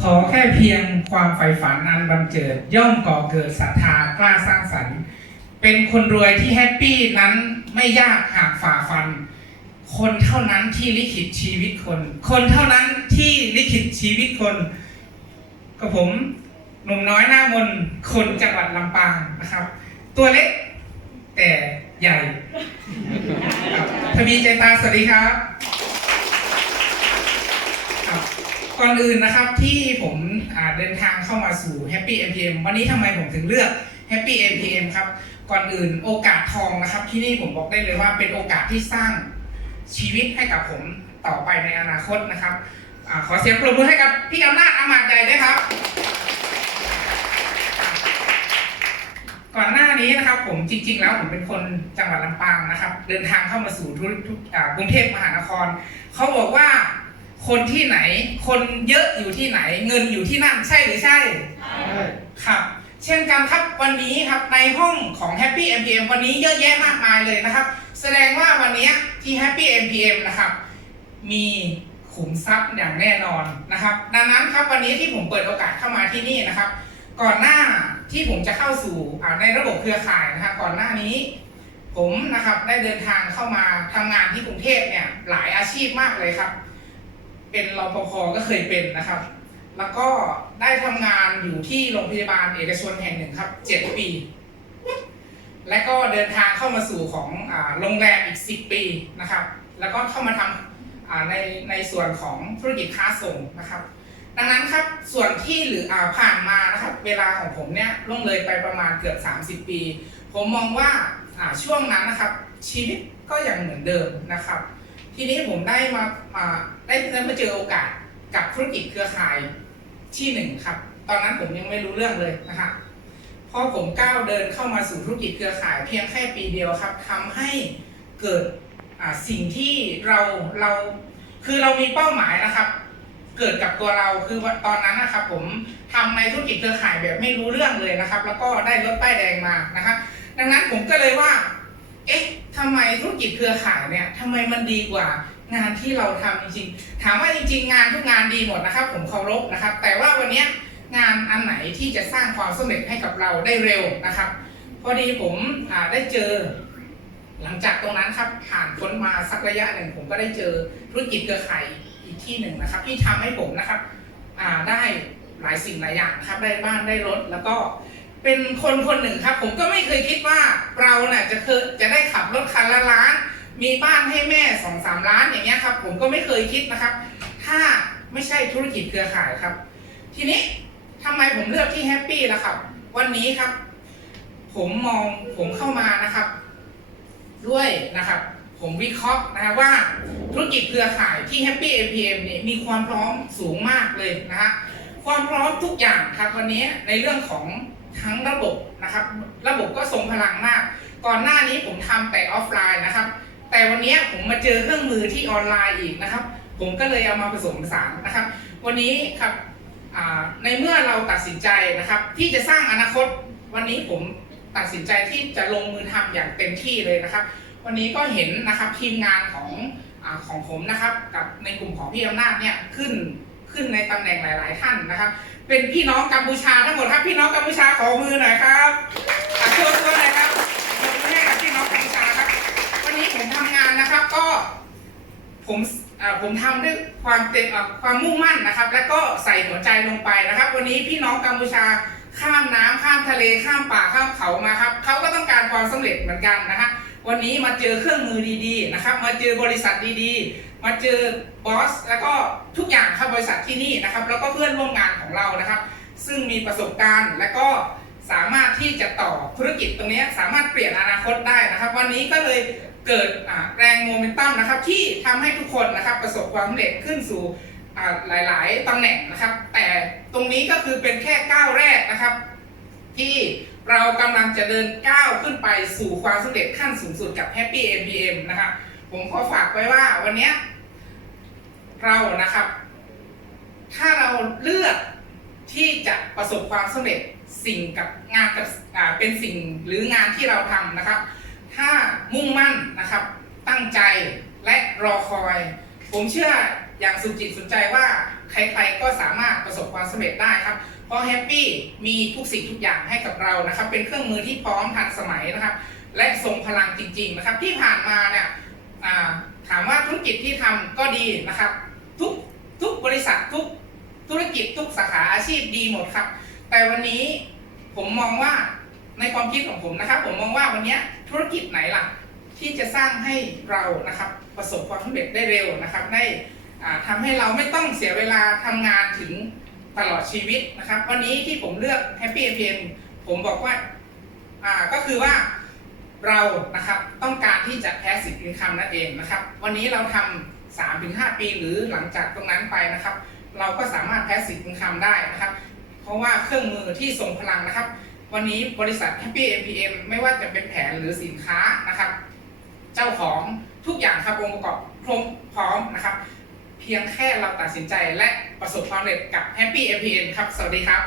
ขอแค่เพียงความใฝ่ฝันอันบันเจิด ย่อมก่อเกิดศรัทธากล้าสร้างสรรค์ เป็นคนรวยที่แฮปปี้นั้นไม่ยากหากฝ่าฟัน คนเท่านั้นที่ลิขิตชีวิตคน คนเท่านั้นที่ลิขิตชีวิตคนกับผมหนุ่มน้อยหน้ามนคนจังหวัดลำปางนะครับ ตัวเล็กแต่ใหญ่ครับทวีใจตาสวัสดีครับ ก่อนอื่นนะครับที่ผมเดินทางเข้ามาสู่ Happy MPM วันนี้ทำไมผมถึงเลือก Happy MPM ครับ ก่อนอื่นโอกาสทองนะครับ ที่นี่ผมบอกได้เลยว่าเป็นโอกาสที่สร้างชีวิตให้กับผมต่อไปในอนาคตนะครับอขอเสียงปรบมือให้กับพี่อำนาจอามาตย์ใหญ่ด้วยครับ ก่อนหน้านี้นะครับผมจริง ๆ แล้วผมเป็นคนจังหวัดลำปางนะครับ เดินทางเข้ามาสู่ทุทุอ่ากรุงเทพมหานครเขาบอกว่า คนที่ไหน คนเยอะอยู่ที่ไหน เงินอยู่ที่นั่นใช่หรือใช่ ครับ เช่นกันครับวันนี้ครับในห้องของ Happy MPM วันนี้เยอะแยะมากมายเลยนะครับ แสดงว่าวันนี้ที่ Happy MPM นะครับ มีขุมทรัพย์อย่างแน่นอนนะครับ ดังนั้นครับวันนี้ที่ผมเปิดโอกาสเข้ามาที่นี่นะครับ ก่อนหน้าที่ผมจะเข้าสู่อ่าในระบบเครือข่ายนะครับก่อนหน้านี้ ผมนะครับได้เดินทางเข้ามาทำงานที่กรุงเทพเนี่ยหลายอาชีพมากเลยครับ เป็นรปภก็เคยเป็นนะครับ แล้วก็ได้ทำงานอยู่ที่โรงพยาบาลเอกชนแห่งหนึ่งครับเจ็ดปี และก็เดินทางเข้ามาสู่ของโรงแรมอีก10ปีนะครับ แล้วก็เข้ามาทำอ่าในในส่วนของธุรกิจค้าส่งนะครับ ดังนั้นครับส่วนที่หรืออผ่านมานะครับ เวลาของผมเนี่ยล่วงเลยไปประมาณเกือบ 30 ปี ผมมองว่าอ่าช่วงนั้นนะครับชีวิตก็ยังเหมือนเดิมนะครับ ทีนี้ผมได้มามาได้ได้มาเจอโอกาสกับธุรกิจเครือข่ายที่หนึ่งครับ ตอนนั้นผมยังไม่รู้เรื่องเลยนะครับพอผมก้าวเดินเข้ามาสู่ธุรกิจเครือข่ายเพียงแค่ปีเดียวครับทำให้เกิดสิ่งที่เราเราคือเรามีเป้าหมายนะครับ เกิดกับตัวเราคือตอนนั้นนะครับ ผมทำในธุรกิจเครือข่ายแบบไม่รู้เรื่องเลยนะครับ แล้วก็ได้รถป้ายแดงมานะครับ ดังนั้นผมก็เลยว่า เอ๊ะทำไมธุรกิจเครือข่ายเนี่ยทำไมมันดีกว่างานที่เราทำจริงๆ ถามว่าจริงๆ งานทุกงานดีหมดนะครับ ผมเคารพนะครับ แต่ว่าวันนี้งานอันไหนที่จะสร้างความสำเร็จให้กับเราได้เร็วนะครับ พอดีผมได้เจอ หลังจากตรงนั้นครับผ่านพ้นมาสักระยะหนึ่งผมก็ได้เจอธุรกิจเครือข่ายอีกที่หนึ่งนะครับ ที่ทำให้ผมนะครับได้หลายสิ่งหลายอย่างครับได้บ้านได้รถแล้วก็ เป็นคนคนหนึ่งครับ ผมก็ไม่เคยคิดว่าเราเนี่ยจะเคยจะได้ขับรถคันละล้าน มีบ้านให้แม่สองสามล้านอย่างเงี้ยครับ ผมก็ไม่เคยคิดนะครับ ถ้าไม่ใช่ธุรกิจเครือข่ายครับ ทีนี้ทำไมผมเลือกที่แฮปปี้ล่ะครับ วันนี้ครับ ผมมองผมเข้ามานะครับ ด้วยนะครับ ผมวิเคราะห์นะว่าธุรกิจเครือข่ายที่ Happy APM เนี่ยมีความพร้อมสูงมากเลยนะฮะความพร้อมทุกอย่างครับ วันนี้ในเรื่องของ ทั้งระบบนะครับ ระบบก็ทรงพลังมาก ก่อนหน้านี้ผมทำแต่ออฟไลน์นะครับ แต่วันนี้ผมมาเจอเครื่องมือที่ออนไลน์อีกนะครับ ผมก็เลยเอามาผสมผสานนะครับ วันนี้ครับในเมื่อเราตัดสินใจนะครับ ที่จะสร้างอนาคต วันนี้ผมตัดสินใจที่จะลงมือทำอย่างเต็มที่เลยนะครับ วันนี้ก็เห็นนะครับทีมงานของอของผมนะครับ กับในกลุ่มของพี่อำนาจเนี่ยขึ้นขึ้นในตำแหน่งหลาย ๆ ท่านนะครับ เป็นพี่น้องกัมพูชา ขอมือหน่อยครับขอะช่วยด้วยน่อยครับขอมือให้กับพี่น้องกัมพูชาครับ วันนี้ผมทำงานนะครับก็ ผมผมทำด้วยความเต็มความมุ่งมั่นนะครับ แล้วก็ใส่หัวใจลงไปนะครับ วันนี้พี่น้องกัมพูชาข้ามน้ำข้ามทะเลข้ามป่าข้ามเขามาครับเขาก็ต้องการความสำเร็จเหมือนกันนะฮะวันนี้มาเจอเครื่องมือดีๆนะครับ มาเจอบริษัทดีๆ มาเจอบอส แล้วก็ทุกอย่างครับบริษัทที่นี่นะครับ แล้วก็เพื่อนร่วมงานของเรานะครับ ซึ่งมีประสบการณ์ และก็สามารถที่จะต่อธุรกิจตรงนี้สามารถเปลี่ยนอนาคตได้นะครับ วันนี้ก็เลยเกิดแรงโมเมนตัมนะครับที่ทำให้ทุกคนนะครับประสบความสำเร็จขึ้นสู่หลาย ๆตำแหน่งนะครับ แต่ตรงนี้ก็คือเป็นแค่ก้าวแรกนะครับ ที่เรากำลังจะเดินก้าวขึ้นไปสู่ความสำเร็จขั้นสูงสุดกับ Happy MPM นะครับผมขอฝากไว้ว่าวันนี้เรานะครับ ถ้าเราเลือก ที่จะประสบความสำเร็จสิ่งกับงานกับเป็นสิ่งหรืองานที่เราทำนะครับ ถ้ามุ่งมั่นนะครับ ตั้งใจและรอคอย ผมเชื่ออย่างสุดจิตสุดใจว่าใครๆก็สามารถประสบความสำเร็จได้ครับ เพราะแฮปปี้มีทุกสิ่งทุกอย่างให้กับเรานะครับ เป็นเครื่องมือที่พร้อมทันสมัยนะครับ และทรงพลังจริง ๆนะครับ ที่ผ่านมาเนี่ยถามว่าธุรกิจที่ทำก็ดีนะครับ ทุกทุกบริษัททุก ธุรกิจทุกสาขาอาชีพดีหมดครับ แต่วันนี้ผมมองว่าในความคิดของผมนะครับ ผมมองว่าวันนี้ธุรกิจไหนล่ะ ที่จะสร้างให้เรานะครับประสบความสำเร็จได้เร็วนะครับ ได้อ่าทำให้เราไม่ต้องเสียเวลาทำงานถึงตลอดชีวิตนะครับ วันนี้ที่ผมเลือก Happy APM ผมบอกว่าอ่าก็คือว่าเรานะครับต้องการที่จะแพ้สิทธิคำนั่นเองนะครับ วันนี้เราทำสามถึงห้าปีหรือหลังจากตรงนั้นไปนะครับ เราก็สามารถแพ้สิทธิคำได้นะครับ เพราะว่าเครื่องมือที่ทรงพลังนะครับ วันนี้บริษัท Happy MPM ไม่ว่าจะเป็นแผนหรือสินค้านะครับ เจ้าของทุกอย่างครับองค์ประกอบพร้อมพร้อมนะครับ เพียงแค่เราตัดสินใจและประสบความสำเร็จกับ Happy MPM ครับ สวัสดีครับ